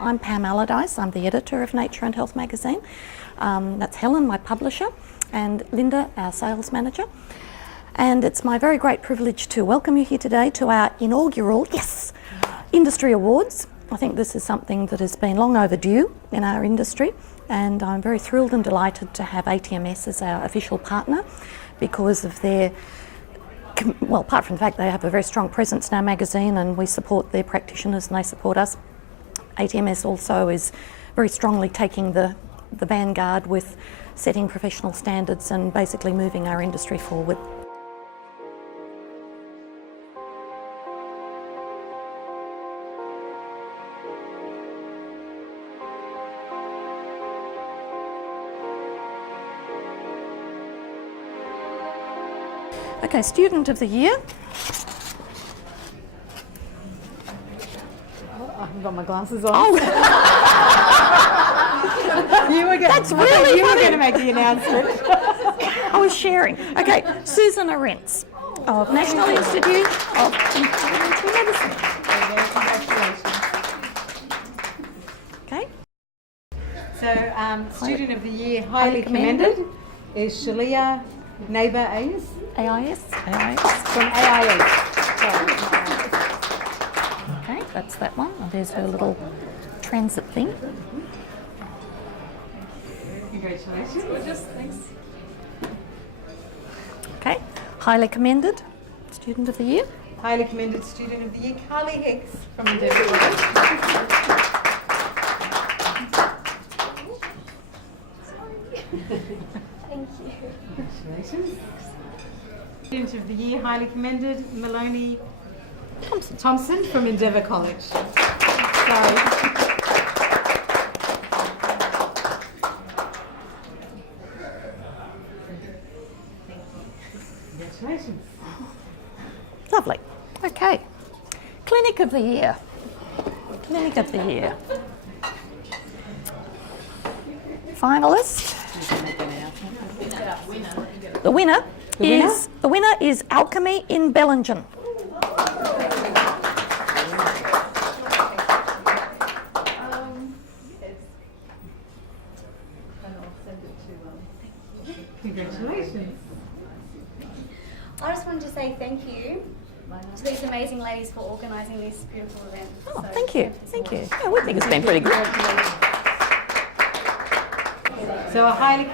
I'm Pam Allardyce, I'm the editor of Nature and Health magazine. That's Helen, my publisher, and Linda, our sales manager. And it's my very great privilege to welcome you here today to our inaugural, Industry Awards. I think this is something that has been long overdue in our industry, and I'm very thrilled and delighted to have ATMS as our official partner because of their, well, apart from the fact they have a very strong presence in our magazine and we support their practitioners and they support us. ATMS also is very strongly taking the vanguard with setting professional standards and basically moving our industry forward. Okay, Student of the Year. I haven't got my glasses on. Oh, That's really you were funny. going to make the announcement. I was sharing. Okay, Susan Arentz of National Institute of Complementary Medicine. Okay. So, Student of the Year, highly commended, is Shalia Neighbour Ayes AIS. from AIS. Okay, that's that one. Oh, there's her little transit thing. Congratulations. Gorgeous, thanks. Okay, highly commended Student of the Year. Highly commended Student of the Year, Carly Hicks from Endeavour College. Thank you. Congratulations. Student of the Year, highly commended, Maloney Thompson from Endeavour College. Sorry. Congratulations. Lovely. Okay, Clinic of the Year. Clinic of the Year. Finalist. The winner is Alchemy in Bellingen. Congratulations. I just wanted to say thank you to these amazing ladies for organising this beautiful event. Oh, thank you. Thank you. Yeah, we think it's been pretty good. So a highly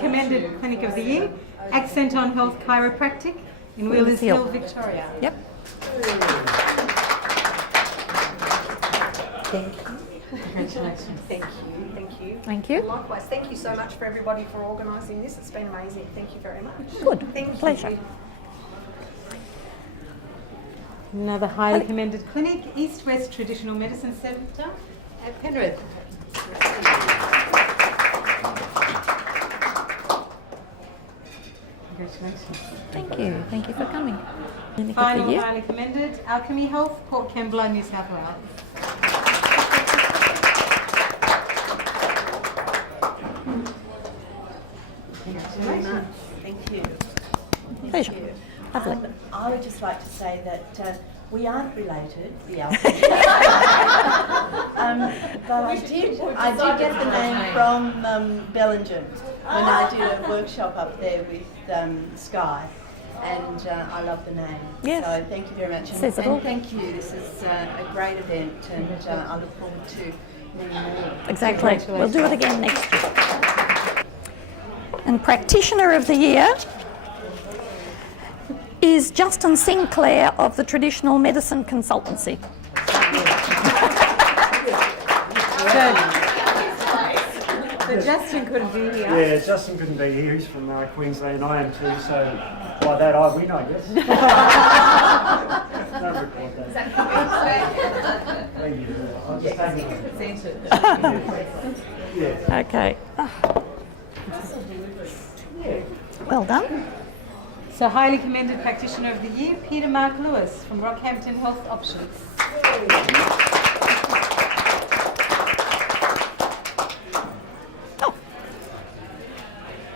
commended Clinic of the Year, Accent on Health Chiropractic in Wheelers Hill, Victoria. Yep. Thank you. Congratulations. Thank you. Thank you. Thank you. Likewise, thank you so much for everybody for organising this. It's been amazing. Thank you very much. Good. Thank Pleasure. you. Another highly commended clinic, East West Traditional Medicine Centre at Penrith. Congratulations. Thank you. Thank you for coming. Clinic of the Final Year. highly commended, Alchemy Health, Port Kembla, New South Wales. Congratulations. Thank you. Pleasure. Lovely. I would just like to say that we aren't related, the Alchemy. But I did get the name from Bellingen when I did a workshop up there with Sky, and I love the name. Yes. So thank you very much. Says it all. And thank you. This is a great event, and I look forward to many more. Exactly. We'll do it again next year. And Practitioner of the Year is Justin Sinclair of the Traditional Medicine Consultancy. So Justin couldn't be here. Yeah, Justin couldn't be here. He's from Queensland. I am too, so by that I win, I guess. Don't record that. Thank you. I'll just take it. Yeah. Okay. Well done. So highly commended Practitioner of the Year, Peter Mark Lewis from Rockhampton Health Options.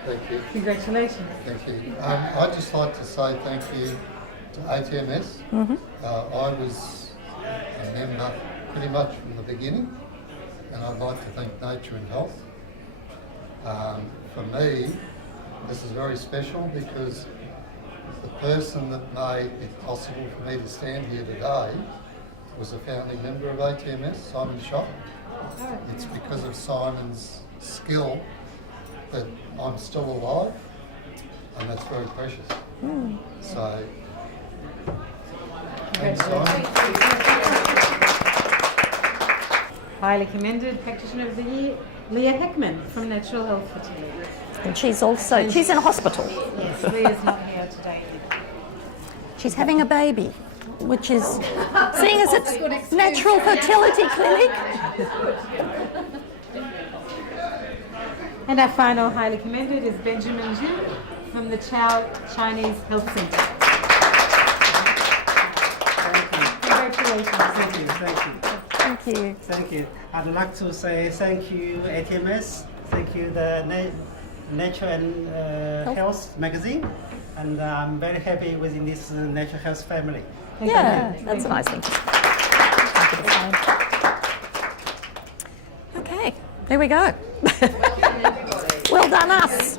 Thank you. Congratulations. Thank you. I'd just like to say thank you to ATMS. I was a member pretty much from the beginning, and I'd like to thank Nature and Health. For me, this is very special because the person that made it possible for me to stand here today was a founding member of ATMS, Simon Schott. It's because of Simon's skill that I'm still alive, and that's very precious. So, thanks, Simon. Highly commended Practitioner of the Year, Leah Heckman from Natural Health Fertility. And she's in a hospital. Yes, Leah's not here today. She's having a baby, which is, seeing as it's natural fertility clinic. And our final highly commended is Benjamin Zhu from the Chao Chinese Health Centre. Congratulations. Thank you. Thank you. Thank you. I'd like to say thank you, ATMS. Thank you, the Nature and Health magazine. And I'm very happy within this Nature Health family. Yeah, that's a nice thing. Okay, there we go. Well done us.